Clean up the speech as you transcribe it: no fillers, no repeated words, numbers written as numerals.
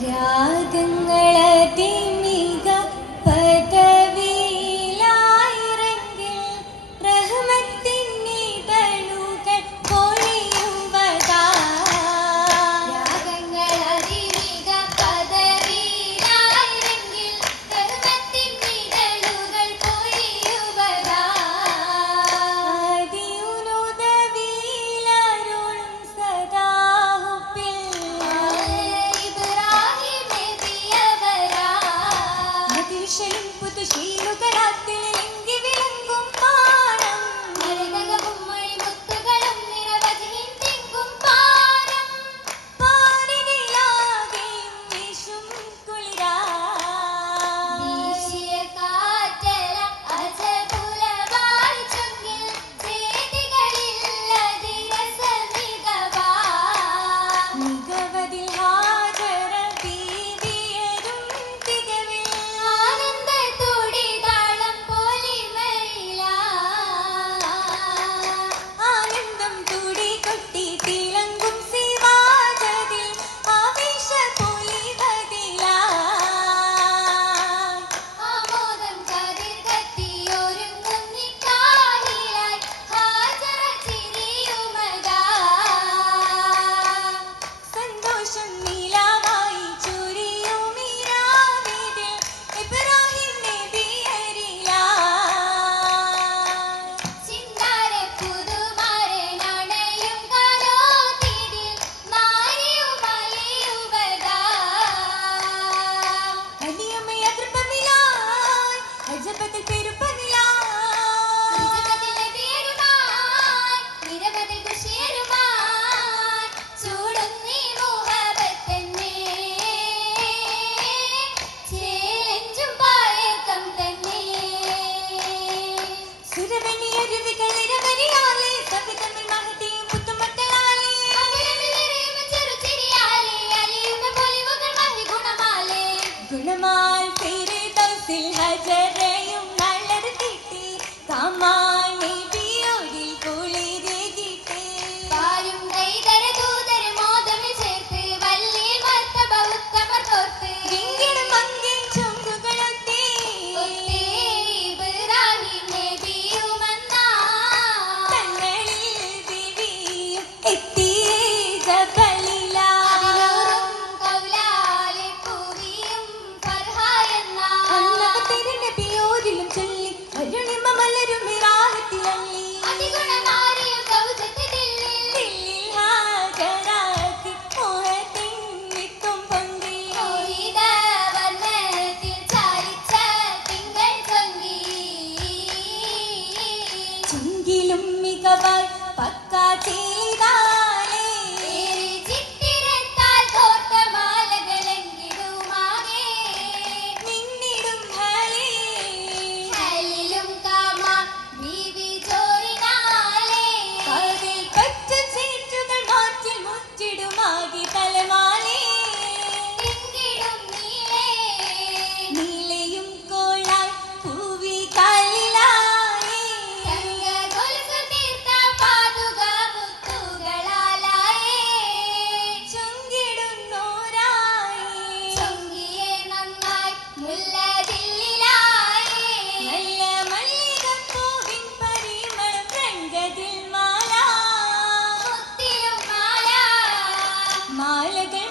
രാഗങ്ങളതിമിക പദവിയിലായിറങ്ങിൽ റഹ്മത്തിന്നിതളുകൾ പൊഴിയുവതാ. രാഗങ്ങളതിമിക പദവിയിലായിറങ്ങിൽ റഹ്മത്തിന്നിതളുകൾ പൊഴിയുവതാ. അതിയുനുദവിയിലരുളും സദാ ഹുബ്ബിൽ ും പുതുശീലുകളാത്തിൽ വിളങ്ങും പാനം മരതകവും മണിമുത്തുകളും നിറവതിയും തിങ്കും പാനം പാരിനിലാകെയും വീശും കുളിരാ. വീശിയ കാറ്റല അജപുലവായി ചൊങ്കിൽ ചേതികളിൽ അതിരസമികവാ. മികവതിൽ ഹാജറ ബീവിയരും തികവിൽ ആനന്ദത്തോടെ താളം പൊലിമയിലാ. ആനന്ദം തുടി കൊട്ടി തിളങ്ങും സിവാജതിൽ ആവേശ പൊലിവതിലാ. ആമോദം കതിർ കത്തിയൊരുങ്ങും നിക്കാഹിലായി ഹാജറ ചിരിയുമതാ. സന്തോഷം നീലാവായി ചൊരിയും ഇരാവിതിൽ ഇബ്രാഹിം നബിയരിലായി. ചിന്താരെ പുതുമരനണയും കാലോതിരിൽ മാരിയുമലിയുവതാ. അലിയമ്മയ കൃപമിലായി അജബത്തിൽ പെരുപ്പമിലായി അജബത്തിൽ നബിയരുമായി നിരവധി ഖുശിയരുമായി ചൂടുന്നീ മുഹബത്തന്നെ ചേലഞ്ചും പായക്കം തന്നെ. സുരവനിയരുവികൾ ഇരവരിയാലെ സവിതമിൽ മഹതിയും പുത്തുമക്കളാലെ അകരമിലെറിയുമ ചെറുചിരിയാലെ അലിയുമ പൊലിവുകൾ മഹിഗുണമാലെ. ഗുണമാൽ ഫിർദൗസിൽ ഹജറയും നളർത്തിട്ടി കാമാൻ നബിയോരിൽ കുളിരേകിട്ടേ. പാരും ദൈതര ദൂതര മോദമിൽ ചേർത്ത് വല്ലിൽ മർത്തബ ഉത്തമർ കോർത്ത് വിങ്ങിടും മങ്ങിൻ ചുങ്കുകളൊത്തേ ഇബ്രാഹിം നബിയുമെന്നാ. തങ്ങളിൽ ബിവിയും എത്തിയേ ജബലിലാ. അതിനോറും കൗലാലെ പൂവിയും ഫർഹായെന്നാ. അന്നവ തിരുനബിയോരിലും ചൊല്ലി അരുണിമ മലരും ഇറാഹത്തിലള്ളി. അതിഗുണമാരിയും സൗജത്ത് ദില്ലിൽ ദില്ലിൽ ഹാജറാക്കി മോഹത്തിൻ വിത്തും പൊങ്കി. മോഹിത വർണ്ണത്തിൽ ചാരിച്ച തിങ്കൾ പൊങ്കി. ചുങ്കിലും മികവായി പക്കാ ചെയ്താലേ ചിത്തിരത്താൽ കോർത്ത മാലകളെങ്കിടുമാകെ നിന്നിടും ഹലിലും കാമ ബീവി ചോറിനാലേ. അതിൽ പച്ച ചേറ്റുകൾ മാറ്റിൽ മുറ്റിടുമാകി തലമാലേ. തിങ്കിടും നീലേ നീലയും കോളായി പൂവി കാലിലായി. തങ്കകൊലുസു തീർത്ത പാതുക മുത്തുകളാലായി. ചുങ്കിടുന്നോരായി ചുങ്കിയെ നന്നായി മുല്ലദില്ലിലായി. നല്ല മല്ലികപ്പൂവിൻ പരിമളം രംഗതിൽ മാല മുത്തിലും മാല. മാലകൾ